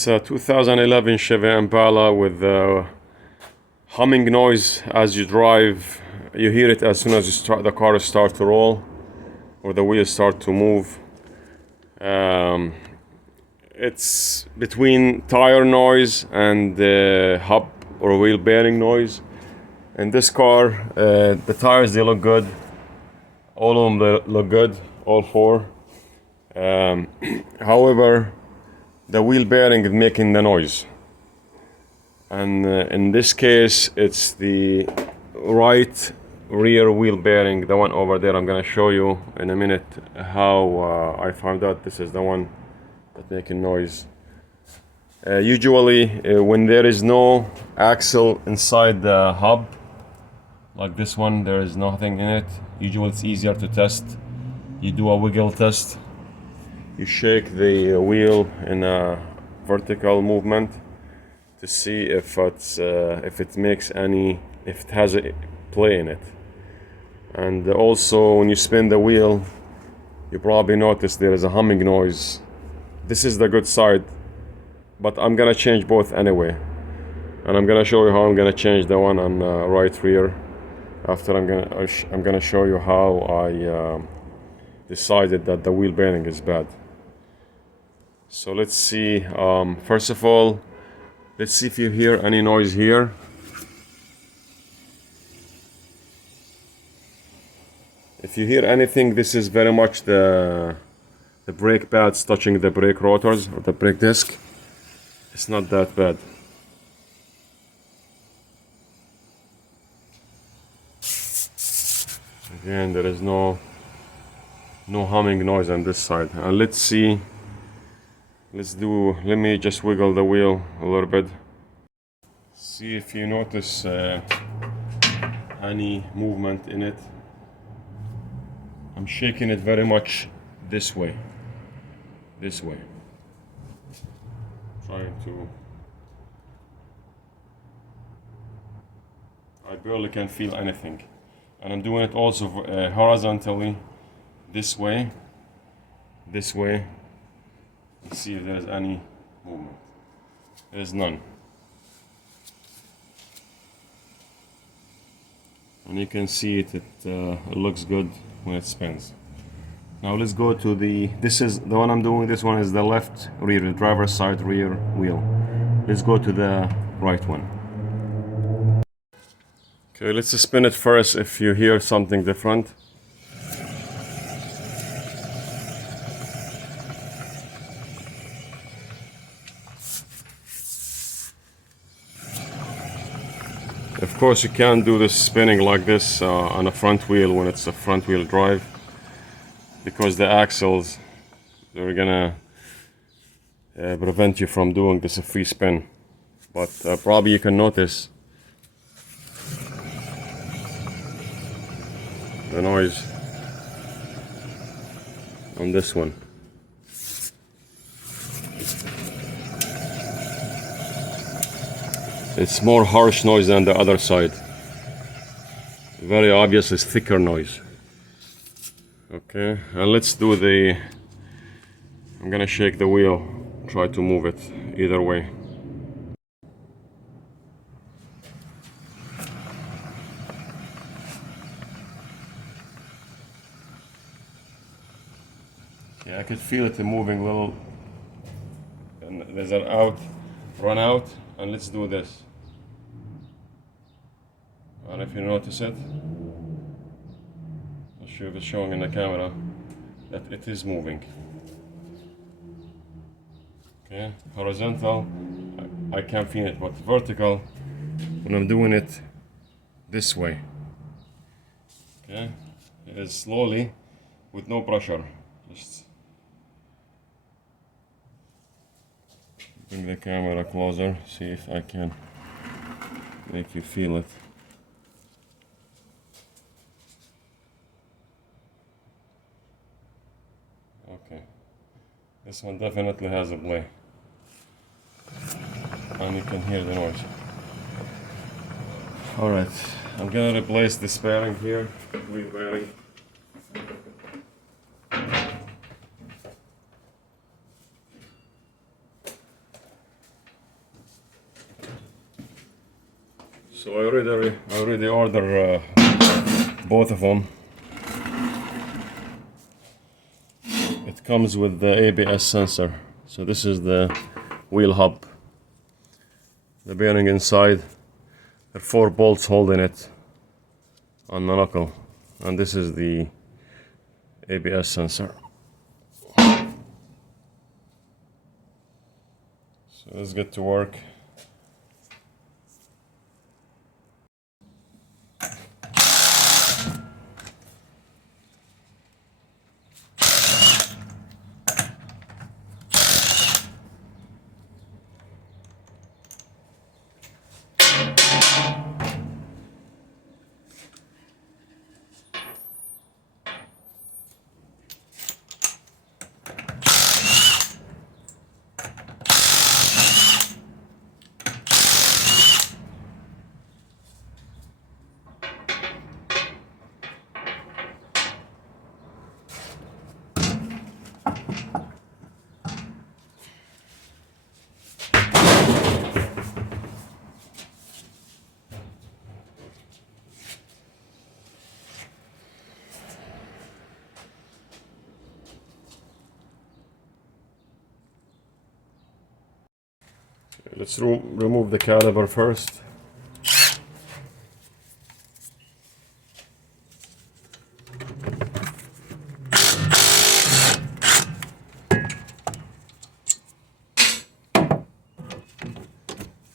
It's a 2011 Chevy Impala with humming noise as you drive. You hear it as soon as the car starts to roll or the wheels start to move. It's between tire noise and hub or wheel bearing noise. In this car, the tires, they look good. All of them look good, all four. However, the wheel bearing is making the noise. And in this case, it's the right rear wheel bearing, the one over there. I'm gonna show you in a minute how I found out this is the one that's making noise. Usually, when there is no axle inside the hub, like this one, there is nothing in it. Usually it's easier to test. You do a wiggle test. You shake the wheel in a vertical movement to see if it makes any, if it has a play in it. And also when you spin the wheel, you probably notice there is a humming noise. This is the good side, but I'm gonna change both anyway. And I'm gonna show you how I'm gonna change the one on right rear. After I'm gonna show you how I decided that the wheel bearing is bad. So let's see. First of all, let's see if you hear any noise here. If you hear anything, this is very much the brake pads touching the brake rotors or the brake disc. It's not that bad. Again, there is no humming noise on this side. And let's see. Let me just wiggle the wheel a little bit. See if you notice any movement in it. I'm shaking it very much this way. Trying to. I barely can feel anything. And I'm doing it also horizontally, this way. Let's see if there's any movement. There's none. And you can see it looks good when it spins. Now let's go to this is the one I'm doing. This one is the left rear, the driver's side rear wheel. Let's go to the right one. Okay, let's spin it first if you hear something different. Of course, you can't do this spinning like this on a front wheel when it's a front wheel drive, because the axles, they're gonna prevent you from doing this a free spin. But probably you can notice the noise on this one. It's more harsh noise than the other side. Very obvious, it's thicker noise. Okay, and let's do I'm gonna shake the wheel, try to move it either way. Yeah, I could feel it moving a little. And there's an run out, and let's do this. And if you notice it, I'll show you if it's showing in the camera that it is moving. Okay, horizontal, I can't feel it, but vertical, when I'm doing it this way. Okay, it is slowly, with no pressure. Just bring the camera closer, see if I can make you feel it. Okay, this one definitely has a play, and you can hear the noise. Alright, I'm gonna replace this bearing here, wheel bearing. So I already ordered both of them. It comes with the ABS sensor. So this is the wheel hub. The bearing inside. There are 4 bolts holding it on the knuckle, and this is the ABS sensor. So let's get to work. Let's remove the caliper first.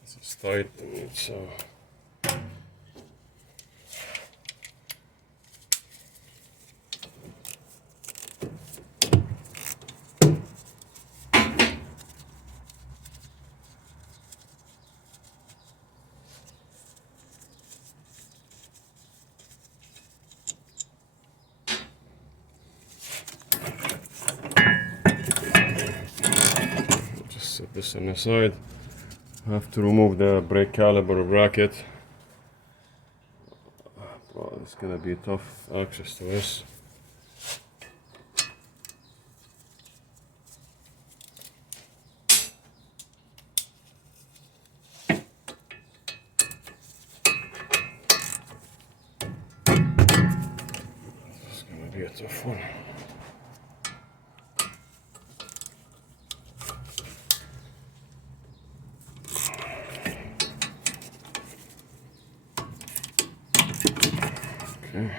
This is tight, so set this on the side. I have to remove the brake caliper bracket. Well, it's gonna be tough access to this. It's gonna be a tough one. Okay.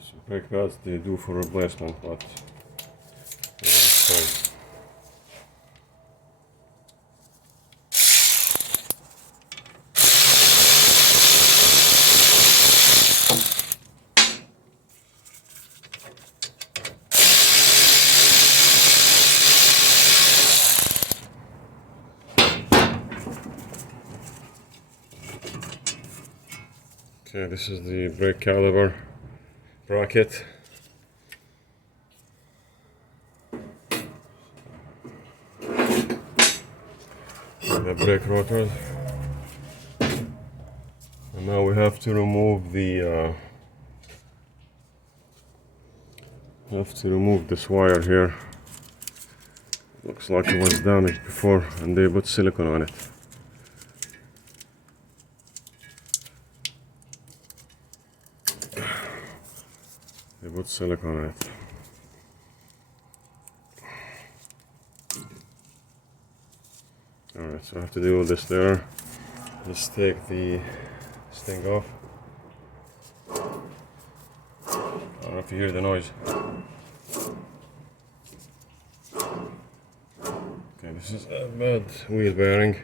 So brake pads they do for replacement, but fine. Okay, this is the brake caliper bracket. The brake rotor. And now we have to remove the this wire here. Looks like it was damaged before and they put silicone on it. They put silicone on it. Alright, so I have to do this there. Let's take this thing off. I don't know if you hear the noise. Okay, this is a bad wheel bearing.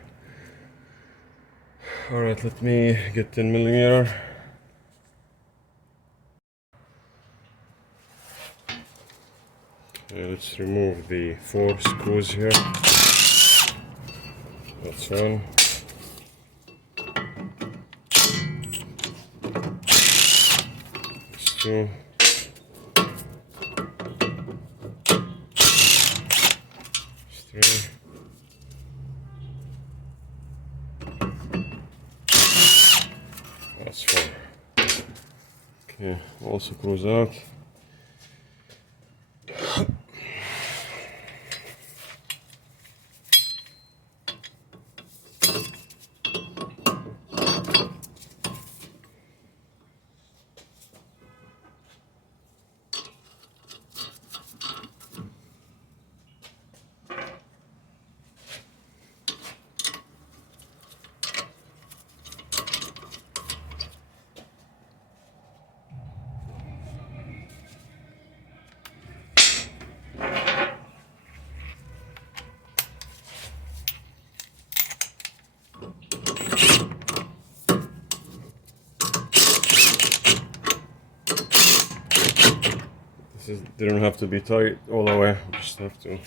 Alright, let me get 10mm. Okay, let's remove the 4 screws here. That's one. That's 2. 3. That's 4. Okay, also screws out. They don't have to be tight all the way, just have to.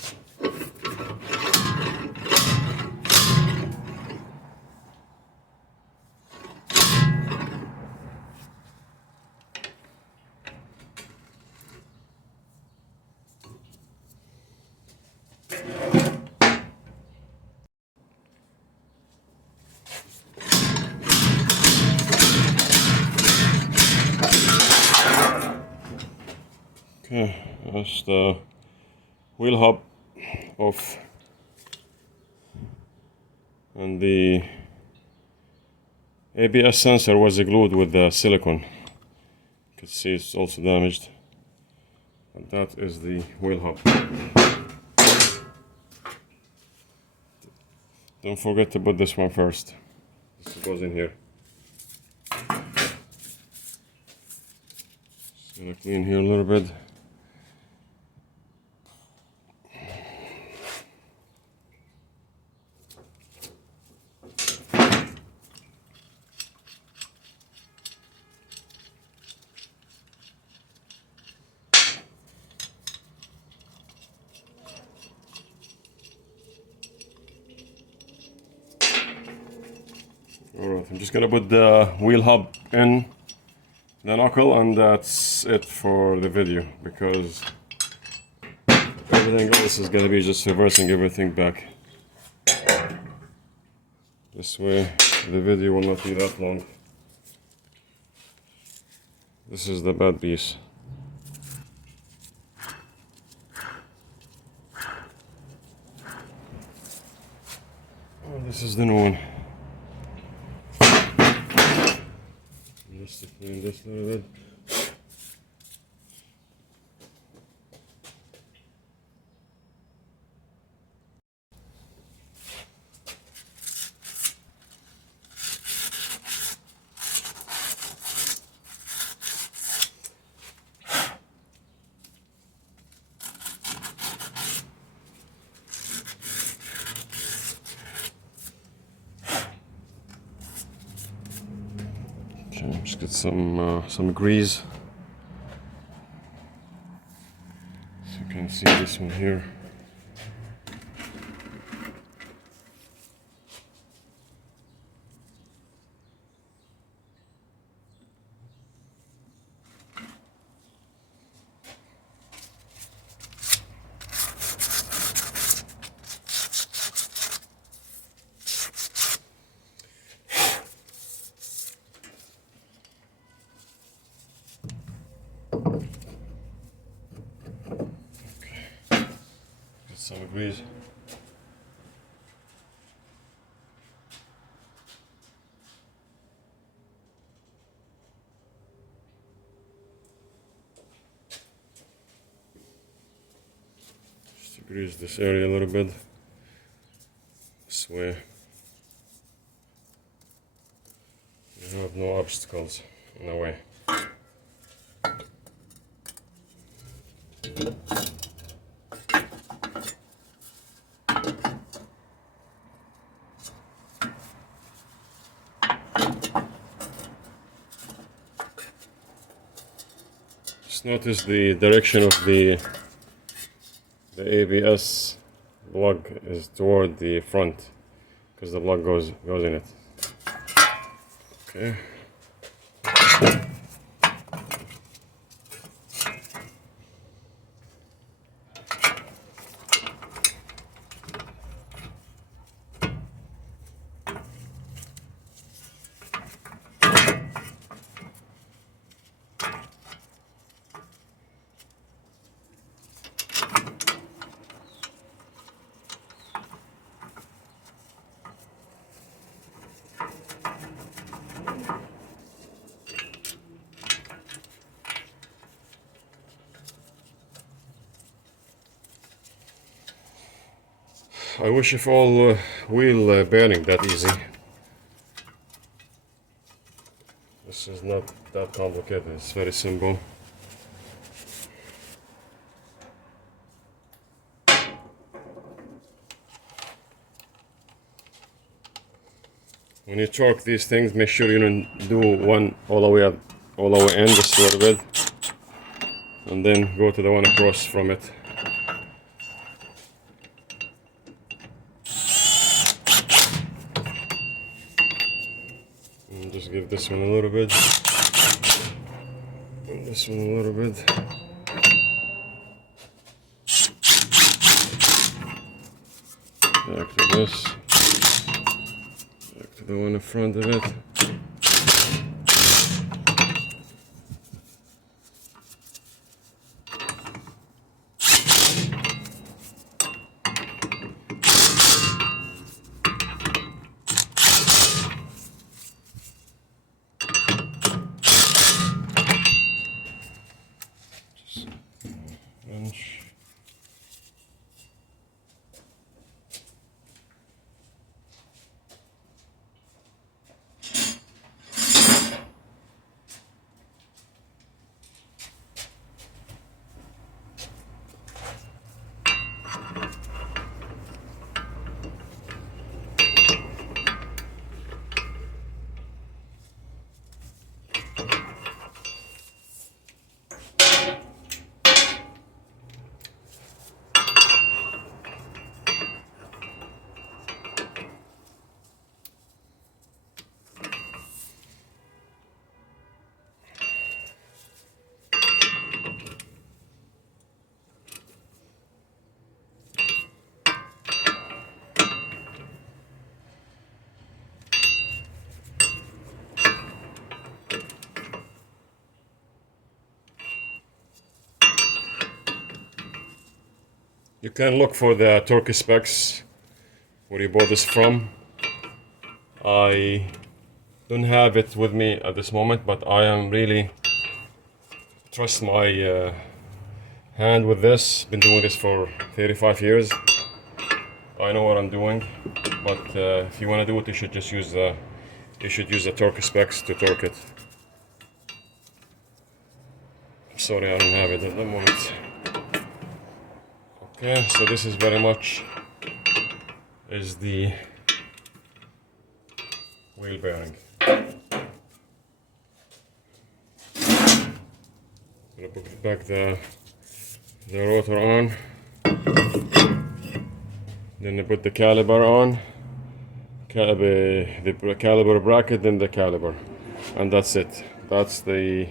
Okay, that's the wheel hub off, and the ABS sensor was glued with the silicone. You can see it's also damaged, and that is the wheel hub. Don't forget to put this one first. This goes in here. Just gonna clean here a little bit. Alright, I'm just gonna put the wheel hub in the knuckle, and that's it for the video, because everything else is gonna be just reversing everything back. This way the video will not be that long. This is the bad piece. Oh, this is the new one. Just to clean this a little bit. Okay, just get some grease. So you can see this one here. Some grease. Just to grease this area a little bit. This way you have no obstacles in the way. Notice the direction of the ABS plug is toward the front, because the plug goes in it. Okay. I wish if all wheel bearing that easy. This is not that complicated, it's very simple. When you torque these things, make sure you don't do one all the way in, just a little bit, and then go to the one across from it. And just give this one a little bit, and this one a little bit. Back to this. Back to the one in front of it. Just inch. You can look for the torque specs where you bought this from. I don't have it with me at this moment, but I am really trust my hand with this. Been doing this for 35 years. I know what I'm doing, but if you want to do it, you should just use the torque specs to torque it. Sorry, I don't have it at the moment. Okay, so this is very much is the wheel bearing. Gonna put back the rotor on, then I put the caliper on, the caliper bracket, then the caliper, and that's it. That's the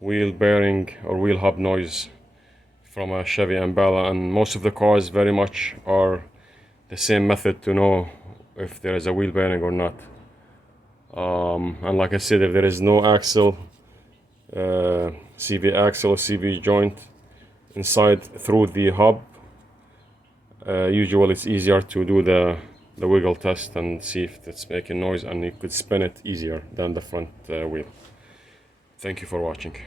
wheel bearing or wheel hub noise from a Chevy Impala, and most of the cars very much are the same method to know if there is a wheel bearing or not. And like I said, if there is no axle, CV axle or CV joint inside through the hub, usually it's easier to do the wiggle test and see if it's making noise, and you could spin it easier than the front wheel. Thank you for watching.